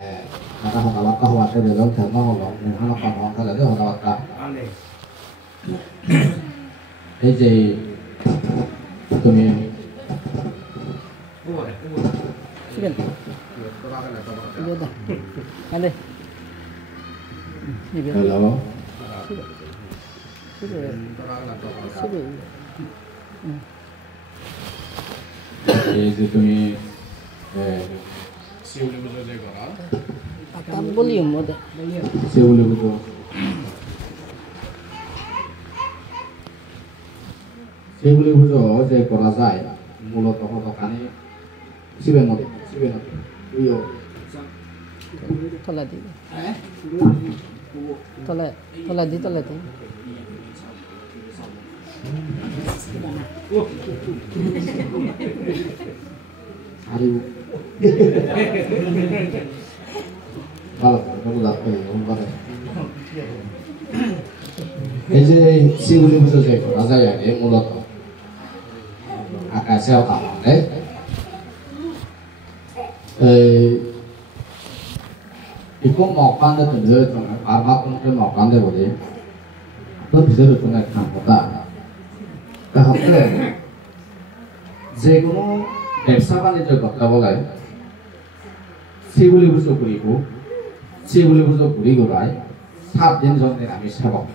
Maka hotawata hawate belum dharma holong dengan anak pangkong kalau itu hotawata. Jadi kami Sige. Sige dah. Ande. Halo. Sige. Sige. Jadi kami 시골에 보자 제가 Akan volume mo dah. 세울려 보죠. 세울려 보죠. 제 거라사이 물어도 허덕하니 집에 놓대. 집에 놓대. 이요. Tola di. Tola di. 아리고. 너무 나빠요. 너무 받아요. 이제 시골에 무슨 제 거라사이 아니에요. 물어도. 아까 세워 가봤네. 이거 먹방데 들려 좀 아마도 좀 먹방데 보지. 또 비슷해 좀 약간 보다. 그런데 যেকোনো ব্যবসা বাণিজ্য কথা বলে সেগুলি বুঝো করিব সেগুলি বুঝো করি গড়ায় 7 দিন জন্যে আমি সেবক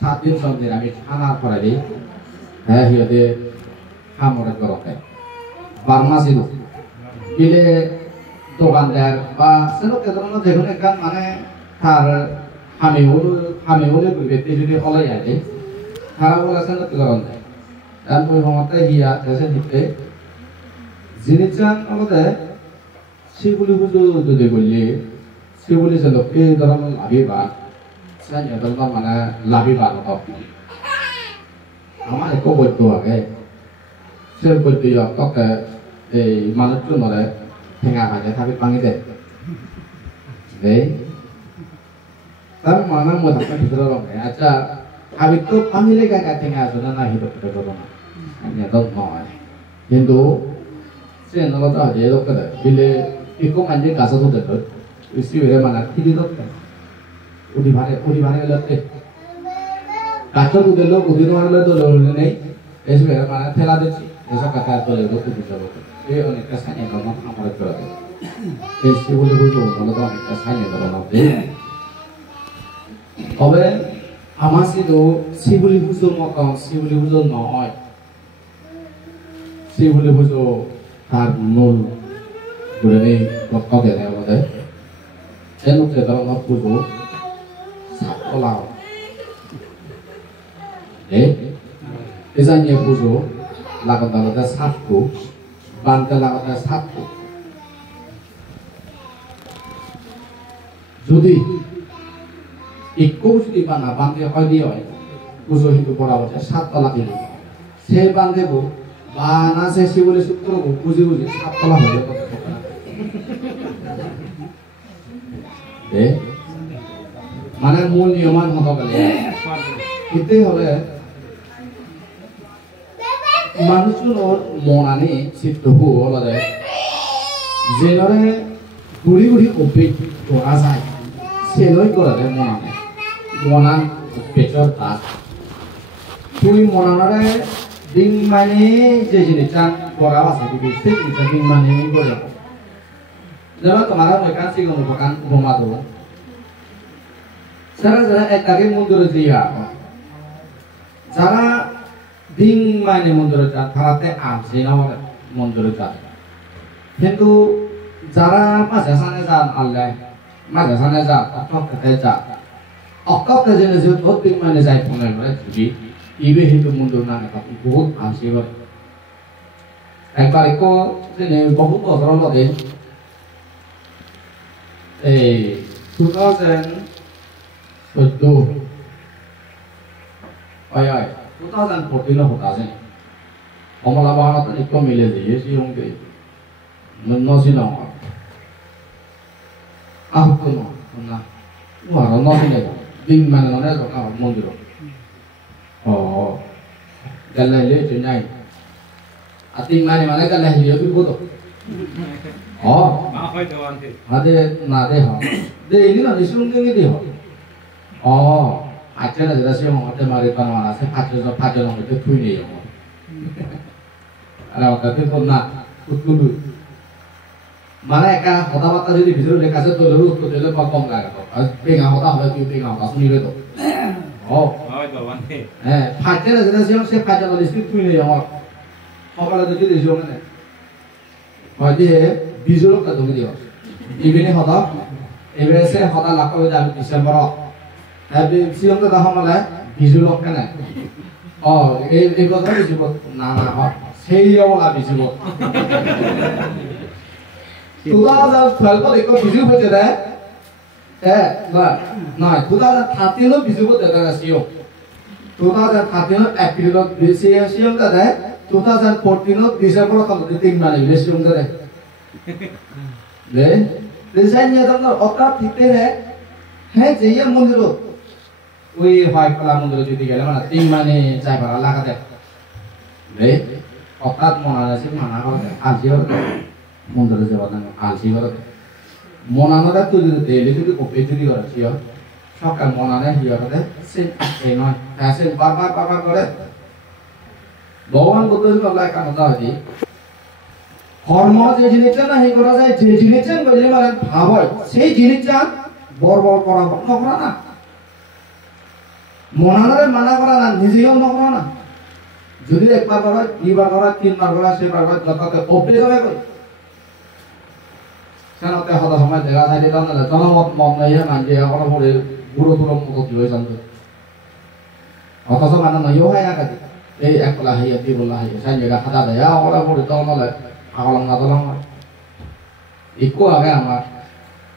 7 দিন জন্যে আমি খানা করাই হ্যাঁ হিয়দে খামরে করতে বারমাসিল বিলে দোকানদার বা সেরকম ধরনের যেকোনো একখান মানে তার হামিউলে বিবেতে যদি হলাই আইলে তারা বলেছেন কারণ dan pemotret dia biasa hipe jenisnya apa deh sibuli buju tu deh boleh sibuli seloke dalam labi bar saya dalam mana labi bar atau ama ekor betul aja saya betul ya kok mana tu mana tengah aja tapi panggil deh deh tapi mana mau tak bisa orang aja habis tu panggil lagi kat tengah tu nana hidup betul hanya tahu mau, Hindu, saya nak tahu aja itu kada, bila ikut manjat kasar tu dekat, isi bila mana tidur tu, udi bahane lepas, kasar tu dulu, udi bahane lepas tu lalu ni, isi bila mana telah deci, esok kata tu lalu tu bisa betul, ini orang kesanya kalau nak amal kerja, isi boleh bujuk, kalau tu orang kesanya kalau nak deh, abe, amasi tu, si boleh bujuk macam, si boleh bujuk noy. সেগুলি বুঝো তার মূল বলে নেই লক্ষ্য দেয় আমাদের সে লোককে ধরো বুঝো সাপলাও এজানিয়ে বুঝো লাগাতে লাগাতে সাতকু বানতে লাগাতে সাতকু যদি একটু যদি বানা বান্ধে হয় দিয়ে হয় বুঝো কিন্তু বরাবর সাততলা দিল সে বান্ধেব Mana sesi boleh sutur puji apalah aja mana mul niyaman hoto kali itu oleh manusia monani situ oleh jenore guri opik asai seloi korale monan opikor tas kui monanare ding mani jadi cang korawas itu bisik itu ding mani ini boleh. Jangan kemarin mereka sih merupakan rumah tu. Sekarang kaki mundur dia. Cara ding mani mundur cat, karate amsi nama mundur cat. Hindu cara masa sana cat Allah, masa sana cat, okok kete cat. Okok kete jenis itu ding mani saya punya boleh jadi. Ibu itu mundur nang tapi buat asih ber. Ekor itu ini bahut orang loh deh. 2014 ayah 2014 lah hoता है हमारा बाहर तो एक को मिले थे ये सी होंगे नन्ना सी ना आप तो ना वह नन्ना सी नहीं बिंग मैंने नन्ना तो ना मंदिर गल्ला ले चुनाई आती माने माने गल्ला ले भी बोलो Ada nade ha. De ini na disung ni di ha. Oh, aja na jelas yang ada mari panwana se pajo nang itu thui ni yang. Ala kata pun na utulu. Mana ka kata-kata jadi bisu de kase to lurus to de pa kong la to. Penga kota ha tu penga ka suni le to. Oh. Pajo na jelas yang se pajo na disung thui ni yang. Kalau tu jadi disung ni. Jadi bisu ka tu dia. Ibini kata Ibrahim se kata lakau dah Desember. Tapi siang tu dah malah bisulok kan? Oh, ini kata bisulok, nama saya awak bisulok. Tuda dah kalau ikut bisulok je nah, tuda dah hati lo bisulok dah siang. Tuda dah hati lo April lo siang dah. 2014 Desember kalau ditinggal ni siang dah. Le, desainnya tu otak kita है जैसे मंदिर वही फाइव कला मंदिर जो दिखे लेकिन तीन महीने चाहे पर अल्लाह का दे ले औकात मनाने से मना करते आलसी करते मंदिर से बात नहीं आलसी करते मनाने का तो जो डेली तो कोपे जो दिख रहा है यार शौक मनाने ही करते से एक ना ऐसे बार करे भगवान बुद्ध से अल्लाह का मतलब है কর্ম যে জিনিসটা না হে করা যায় যে জিনিসটা বলে মানে ভাব হয় সেই জিনিসটা বড় বড় করা নকরা না মনারে মানা করা না নিজেও নকরা না যদি একবার করা দুইবার করা তিনবার করা সেবার করা যতটা অভ্যাস হবে কই সেনাতে হদা সময় দেখা যায় এটা না জনমত মন নাই মানে আমরা পরে গুরু গুরু মত দিয়ে জানতো অথচ মানে নয় হয় না কাজে এই একলা হাইয়া দিবলা হাইয়া সাই জায়গা খাদা দেয় আমরা পরে তো নলে Awalang ngatolong, ikut agak amat.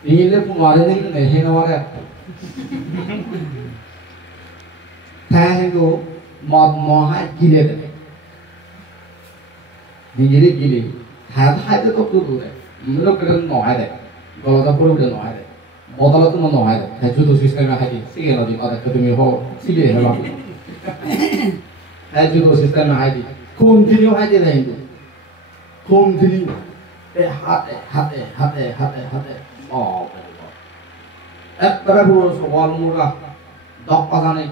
Ini le pemari ni ni hen awak. Thai itu mod mohai gile deh. Dijadi gile. Thai itu tu tu deh. Mula keren mohai deh. Kalau tak perlu keren mohai deh. Botol tu mohai deh. Thai tu sistem yang hai. Sige nanti ada ketemu ho. Sige hebat. Thai tu sistem yang hai. Continue hai deh itu. Continue. Hati. Oh, berapa soal murah. Dok pasang ni.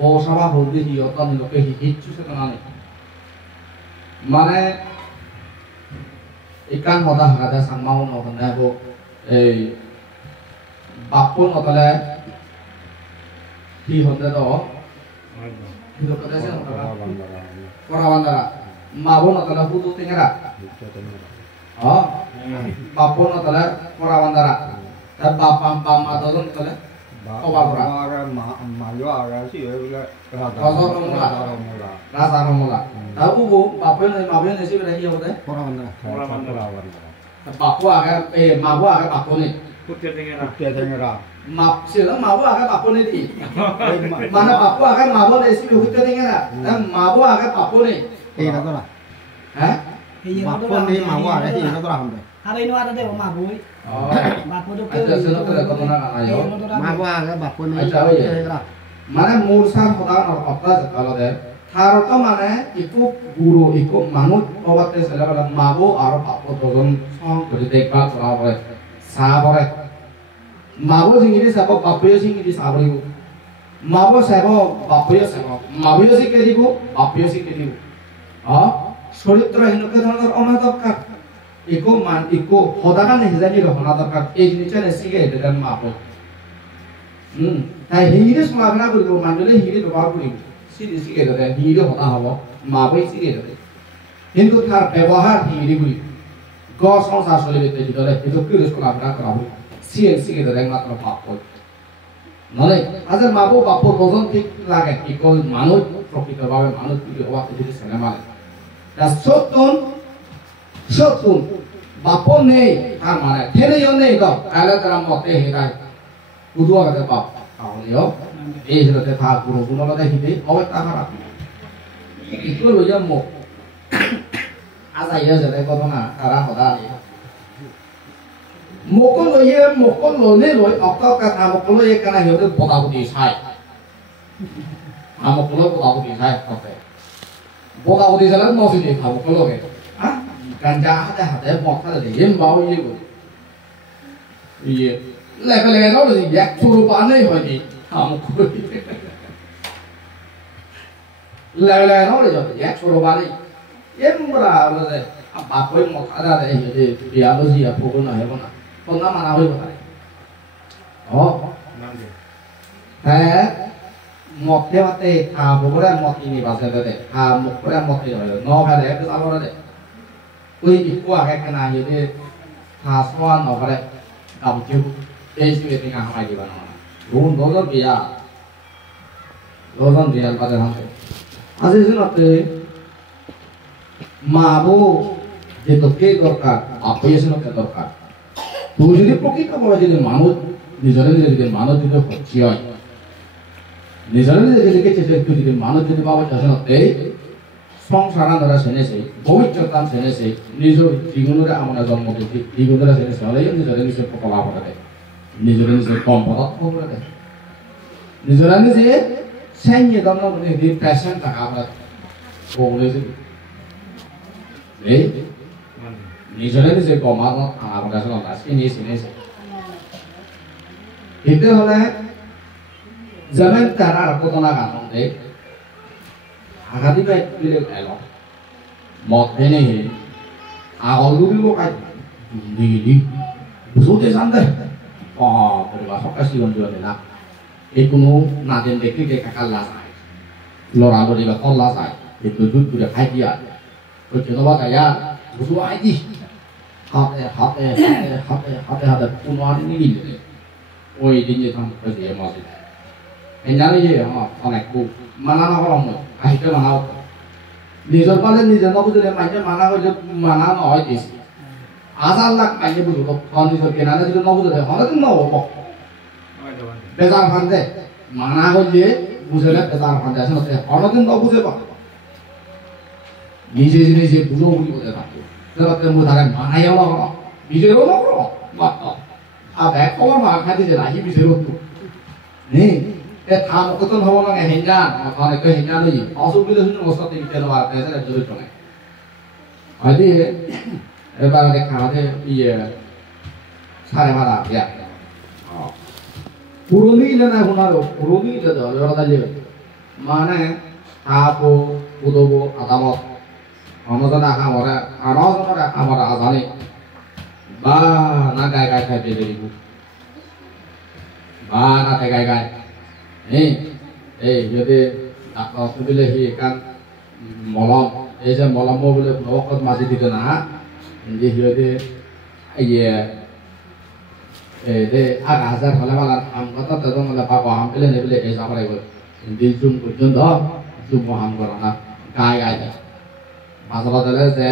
Oh, sama hobi dia kan ni lokeh hit tu sekarang ni. Mana ikan hoda ada sama orang orang ni bo. Bapun atau le hi hoda tu. Hidup pada siapa? Orang bandar. Mabon atau le hudu tengah. Oh, bapun atau le orang bandar. Dan bapam atau le atau le. Oh, bapura. Malu agak sih, Rasa romula. Tahu bu, bapun ni sih berapa dia betul? Orang bandar. Bapu agak, mabu agak bapun ni. Putih tengah. Map siapa mabu agak bapun ni di. Mana bapu agak mabu ni sih putih tengah. Dan mabu agak bapun ni. Ini tu lah. Hah? Bapun ni mabu ada ini tu lah hampa. Ada ini ada deh mabu. Oh. Mabu tu. Ada senang tu ada kemana ayo. Mabu ada bapun ni. Mana mursan khoda nor apa kalau deh. Thar tu mana ikut guru ikut manut obat tu selalu mabu arab apa tu song jadi dekbal orang boleh sahabat. Mabu sendiri siapa bapu sendiri sahabat itu. Mabu siapa bapu siapa. Mabu sih kedibu bapu sih kedibu. Ah, sulit terus hidup kita orang orang terkar. Ikut man, ikut khodakan ni jadi orang orang terkar. Jenisnya nasi ke dengan mabu. Tapi hidup semua kena beribu manjulnya hidup berapa beribu. Sih ke dengan hidup khoda hawa mabu sih ke dengan. Hindu thar bewahar hidup beribu. Gos orang sah sulit itu juga itu kira sekolah kena kerabu. Sih ke dengan matra mabu. Nolai, asal mabu bapu dosan tik lagi. Ikut manut, profit berapa manut itu awak itu selama. Dan sotun, bapun ni, mana? Tiada yang ni kau, alat dalam mata hidup. Udua kata bap, kau ni yo, sudah terhad guru kata hidup, awak tak harap. Itu lo yang mo, asal ia sudah kau mana, karang kau dah ni. Mokon lo ni lo, akak kata mokon lo ye kena hidup bodoh di saya. Mokon lo bodoh di saya, apa? Bodoh di sana mau sih kamu kalau ke, ah? ganja hade mok hade yem bao ye go ye le no le yak churu ba nei ho ni ham ko le no le yak churu ba nei yem bra le ba ko mok hada de ye de ya lo ji ya pho ko na he ko na ko na ma na ho ba oh thế một theo tê thà một cái một gì vào giờ đấy thà một cái một gì rồi nó phải để cái sao đó đấy quy định qua cái này như thế thà xoan nó phải đấy đồng chiếu đây sự việc ngang hai gì bạn nói luôn đó rất bia đó rất bia bạn thấy không 아직 생각해 마보 যে তোকে দরকার অপেশন কে দরকার তুই যদি প্রকৃত ভাবে যদি মানুষ নিজের যদি মানুষ যদি হচ্ছি হয় নিজের যদি লিখেছে একটু যদি মানুষ যদি বাবা চাষনতে সংসার দ্বারা সেনেছে ভবিষ্যৎ সেনেছে নিজ জীবনের আমরা জন্ম দিচ্ছি জীবনের সেনেছে হলে নিজের নিজের কলা করে দেয় নিজের নিজের কম পদার্থ করে দেয় নিজেরা নিজে 생이 담는 네 패션 다 가면 보내지 네 니저는 이제 고마워 안 가서 나시 니시네세 이때 হলে zaman তারা কোতনা গানতে আগাদি বাই দিলে এলো মত দেনে আগলুরিলো কাই দিদি বুঝতে জানতে পরিবার সকাশি গন্ডলে না কোনো নাদেন দেখি কে কাকাল্লা যায় লড়া লড়ি বা কল্লা যায় একটু দুধ করে খাই দিয়া ওই জন্য বা গায়া বুঝু আইদি হাতে হাতে হাতে হাতে হাতে কোনো আর নিলে ওই দিন যে থাম করে মাসে এনারে যে অনেক খুব মানানো হলাম আইতে মানাও নিজের পালে নিজের নবুঝলে মাইনে মানা হয়ে মানানো হয় দিস আজার লাখ মাইনে বুঝলো নিজের কেনারে যদি নবুঝলে হলে নব বেজার ফান্দে মানা করলে বুঝলে বেজার ফান্দে আসলে অনেকদিন তো বুঝে পাবে নিজে নিজে বুঝো বুঝি বলে থাকবে সেটাতে মুধারে মানাইও না করো নিজেরও না করো আর ব্যাগ কবার মা খাইতে যে রাহি বিছেরও তো নেই এ থাম কত হব না হেঞ্জা অনেক হেঞ্জা নেই অসুবিধা শুনে অবস্থাতে কেন আর এসে জোরে চলে হয়তো এবার দেখা হবে ইয়ে সাড়ে মারা ইয়া পুরোনি লেনা হুনারো পুরোনি লেদা লড়া যে মানে আপো পুদবো আদামত অনজনা খামরা আনজনা খামরা আজানে বা না গায় গায় খাই বেরিবু বা না গায় গায় এই যদি ডাক্তার সুবিলে হি কান মলম এই যে মলম বলে নবকত মাঝি দিতে না যে হিয়তে ইয়ে de agazar hole mala ham kata tadong mala papa ham pele nebele esa pare go dil zum kurjon do zum ham korona gai gai bazara dale se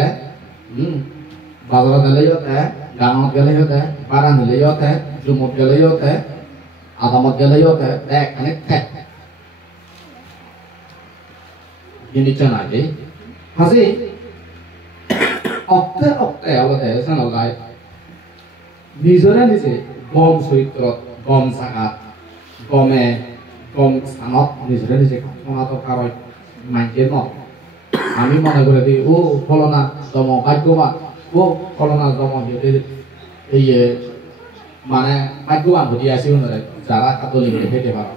bazara dale yote ganot gele yote paran dale yote zumot gele yote adamot gele yote ek anek tek ini chana de hasi okte alode sanalai নিজরে নিজে গম চরিত্র গম জাগাত গমে গম স্থানত নিজরে নিজে ঘটনাটো কারণ মাইকে ন আমি মনে করে দিই ও ফলনা জম ভাগ্যবান ও ফলনা জম এই মানে ভাগ্যবান ঘটি আছে যারা কাতলিক হেঁটে পারো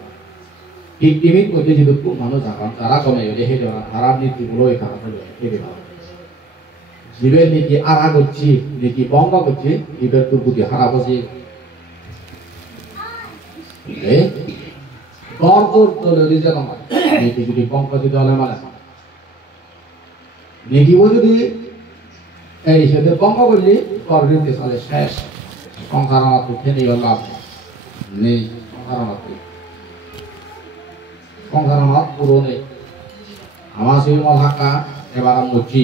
টিভির মধ্যে যদি খুব মানুষ থাকান যারা গমে হেঁটে পারো তারা নীতিগুলো এখানে হেঁটে পারো জীবের নীতি আড়া করছি নীতি বঙ্গ করছি জীবের তো বুদ্ধি হারা বসে নীতি যদি বঙ্গ যদি হলে মানে নীতিও যদি এই হিসেবে বঙ্গ করলি তোর রীতি চলে শেষ সংসার খেয়ে লাভ নেই সংসার পুরো নেই আমার সেই মহাকা এবার মুচি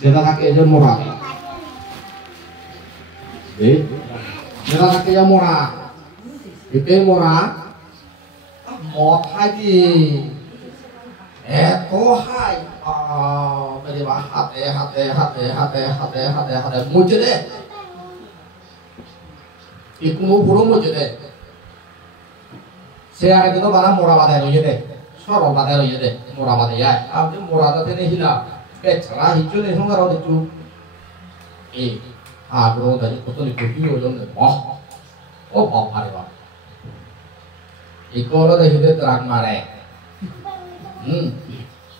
যেটা থাকে যে মোড়া যেটা থাকে যে মোড়া এটাই মোড়া মদ খাইছি এত হাই হাতে হাতে হাতে হাতে হাতে হাতে হাতে মুছে দে কোনো পুরো মুছে দে সে আগে তো বানা মোড়া বাঁধায় রয়েছে দে সরল বাঁধায় রয়েছে দে মোড়া বাঁধে যায় আপনি মোড়া যাতে নেই না ছাড়া হিচু নেই সংসার একটু 그러고 다시 보통 그 비오는 밥하래요. 이거로 대신에 드랑 말해.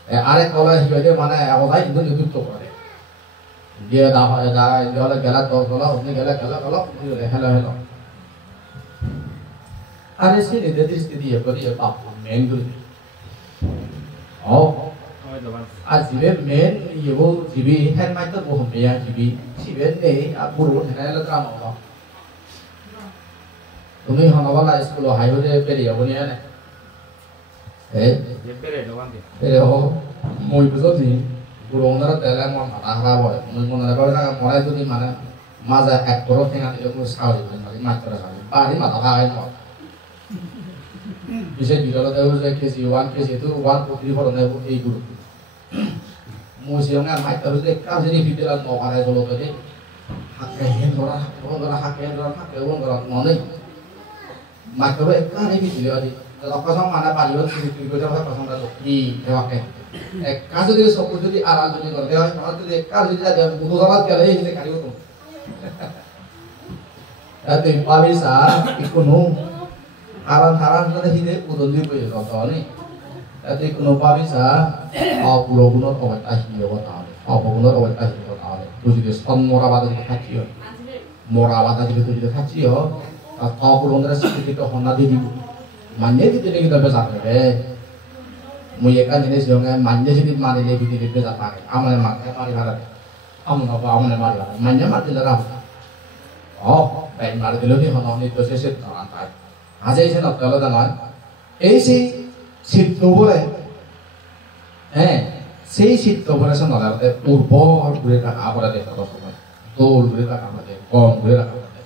아래 거라 이거에 만에 아고다 있는 유튜브 쪽 거래. dia dah jual gelat kalau ni gelat kalau hello ada sini dari sini apa dia apa main dulu azibe main ibu jibi hand mic tu bukan dia jibi jibi ni buruk ni lah drama orang tu ni orang awal sekolah hayu dia peri apa ni ane peri mau ibu tu ni burung nara telang mau marah boy, mau nara kau nak mulai tu di mana, masa ekor tengah dia mus kau di mana, macam mana, bari mata kau mau, bisa juga kalau dia kesi itu one putri orang dia putri guru, museumnya macam terus dia kau jadi video mau ada solo tadi, haknya orang mana, macam apa kan ini video di, kalau kau mana pariwan video kau jangan kau dah di lewatnya. কাজ যদি সব যদি আড়াল যদি করে দেওয়া হয় তাহলে যদি কাজ যদি মুদুজামাত গেলে এই যে কারিও তো এতে পাবিসা কোনো আড়াল করে হিদে উদন দি কই কথা নি এতে কোনো পাবিসা অপুরগুণর অবস্থা হিও কথা হবে অপুরগুণর অবস্থা হিও কথা হবে তুই যদি সম্মরাবাদ যদি থাকিও মরাবাদ যদি থাকিও আর অপুরগুণের স্বীকৃতি হন্না দি দিব মানে দিতে কিন্তু বেজার হবে muyekan jenis yang manja sini mana dia bikin dia tak pakai, aman mati harat, aman harat, manja mati lerah, baik mati dulu ni hono ni tu seset orang tak, aja isi nak kalau dengan, isi sit tu boleh, si sit tu boleh sana dah, urbor boleh tak apa dah terus semua, tol boleh tak apa dah, kom boleh tak apa dah,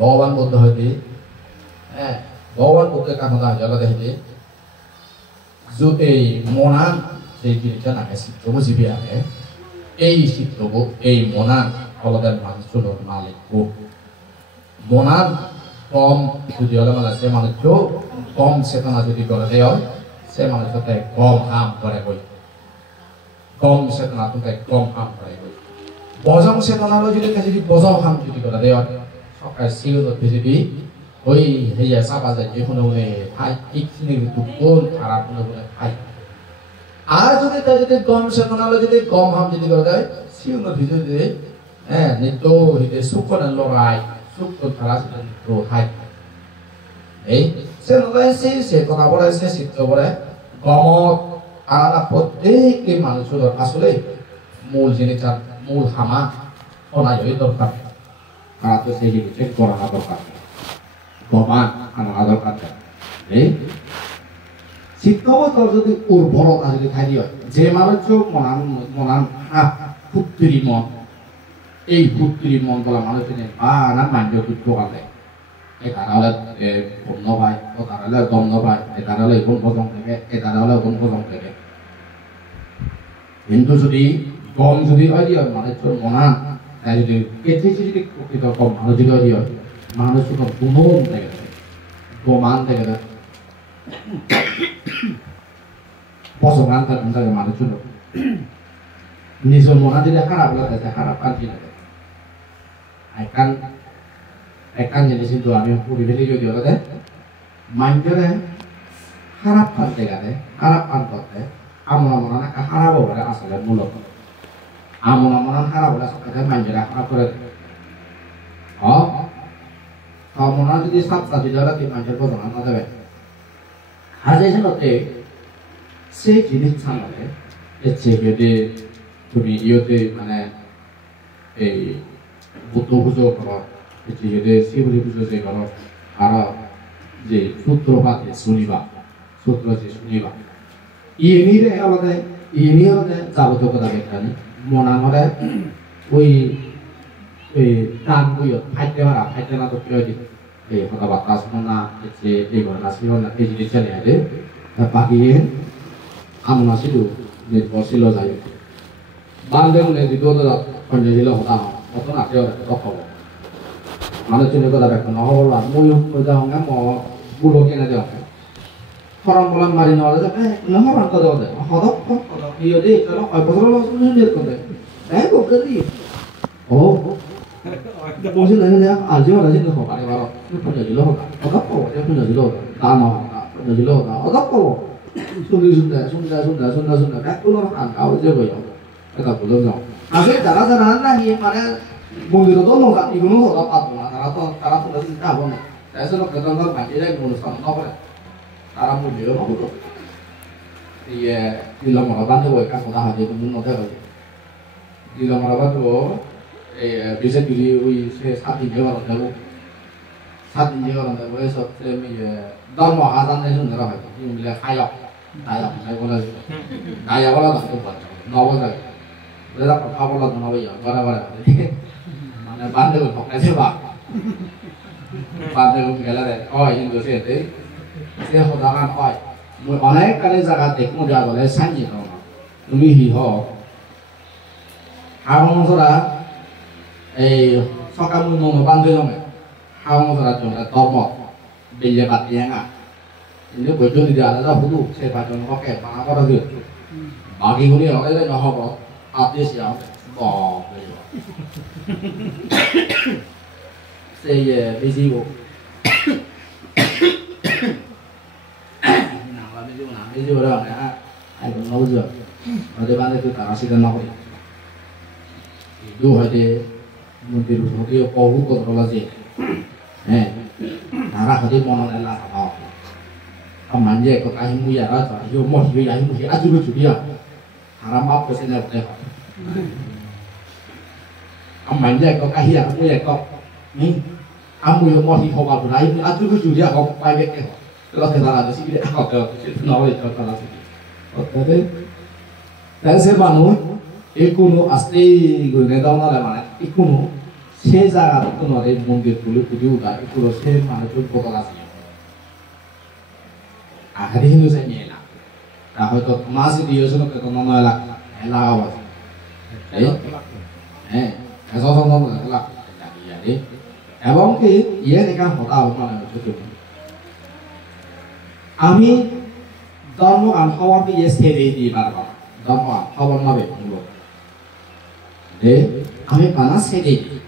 bawan bodoh hati, bawan bodoh kan hono jalan dah hati. जो ए मोना से जिनिसा ना सिट्रोबो जिबिया है ए सिट्रोबो ए मोना अलगा मानसुलो मालिकको मोना कम जुदि होला मला से मानुसो कम सेतना जुदि करे देयो से मानुसो ते कम काम करे गई कम सेतना तो ते कम काम करे गई बजम सेतना लो जुदि ते जुदि बजम काम जुदि करे देयो सकाय सिगो जुदि ওই হেয়া সাবাজে যেকোনো নে হাই কিকনি দুপুন খারাপ না হাই আর যদি তা যদি কম সেতনালো যদি কম হাম যদি করে দেয় সিউনো ভিজে দে নিত হিতে সুকন লড়াই সুকন খারাপ তো হাই এই সে লড়াই সে কথা বলে সে সিদ্ধ বলে গমত আলাদা প্রত্যেকটি মানুষের আসলে মূল জিনিসটা মূল হামা অনাজই দরকার আর তো সেই জিনিসটা করা দরকার Bapak anak adol kata, sikap itu jadi urboro tadi tadi je malu cuk monan putri mon, putri mon kalau malu ini anak manjur itu kali, karena oleh pun nobai, karena oleh dom nobai, karena oleh pun potong tege, karena oleh pun potong tege. Itu jadi dom jadi aja malu cuk monan, jadi jadi kita kom malu jadi aja. মানুষ তো গুমন থেকে গোমান থেকে পছন্দ থাকে মানুষ নিজের মনে যদি খারাপ লাগে খারাপ কান্তি লাগে একান জিনিস কিন্তু আমি পরিবেশে যদি হলে মাইন্ডে খারাপ কান্তি গেলে খারাপ কান করতে আমন মনে খারাপ হবে আসলে মূলত আমন মনে খারাপ হলে সকালে মাইন্ডে খারাপ করে মনে যদি সাতটা যদি তিন মাসের পর না যাবে হাজার সাথে সেই জিনিস সামনে যদি তুমি ইয়েতে মানে এই বুদ্ধ পুজো করো যদি শিবলি পুজো যে করো আর যে সূত্রপাত শুনিবা সূত্র যে শুনিবা ইয়ে আলাদা যাবতীয় কথা দেখেন মনে হলে ওই dan kuyo faite mara faite na to kuyo di kota batas mana nasi mana jadi cari ada pagi kamu nasi tu ni posilo saja bandeng ni di dua tu penjajah kota kota nak dia kota mana cuma kota bekan awal lah muyuk kota orang mau bulokin aja orang bulan mari nol aja nama orang kota ada kota iya deh kalau apa kalau langsung sendiri kota kok beri 오, 오실래요? 알지마, 나중에 더 많이 와라. 분야질러 가. 어떻고? 분야질러 가. 나나, 분야질러 가. 어떻고? 손대. 백 돈으로 안 가오죠, 거요. 그러니까 물론요. 아직 나가서는 한다기 말에 뭔데도 너무가 이거는 어디다 빠도나 나라도 진짜 보네. 그래서 그런 걸 만지래 그러는 사람 나버려. 사람 뭐 매어 먹고. 이게 일러먹어 만들고 있까 보다 하지 문 못해가지고. 일러먹어 가지고 비세들이 우리 새 사진 찍어놓는다고 해서 그러면 너무 하단에서 내려가고 지금 이제 하역 나야 나야고라도 좀 봤죠. 나보다 내가 파볼라도 나와요. 바라바라. mana bantu pokoknya pak bantu kelare oi itu sih deh saya hodangan oi mulai kali zakat dekmu dia boleh sanji dong lebih hiho haung sora sokamu mau bantu dong haung sora cuma tomok bejabat yang ini bocor tidak ada dulu saya baca oke apa lagi bagi gue ya itu nyohok artis yang bỏ xây busy bộ nào busy bộ đâu đã anh cũng nấu rượu ở đây ban đây tôi cả sĩ cần nấu đủ hay thì mình tìm được cái cầu hút của nó là gì nè nào ra cái món này là sao không mạnh vậy có cái mua giả đó rồi vô một cái giá mua cái aju chủ dia haram apa cái này đây ông mạnh vậy có cái gì cũng vậy có ông mua một thì không vào được đấy aju cái chủ dia không quay về cái lo cái là cái gì đấy học được nói cho ta là oke deh dan saya bangun ikuno asli gue nedong nala mana ikuno sejagat ikuno ada mungkin dulu juga ikuno saya mana pun pokolasi hari Hindu saya nyela nah itu masih dia sudah ketemu nolak nolak awas sosok nolak jadi emang ki iya nih kan tahu mana itu আমি ধর্ম আবহাওয়াকে ছেড়ে দিই বারবার ধর্ম আবহাওয়া নামে আমি পানা ছেড়ে দিই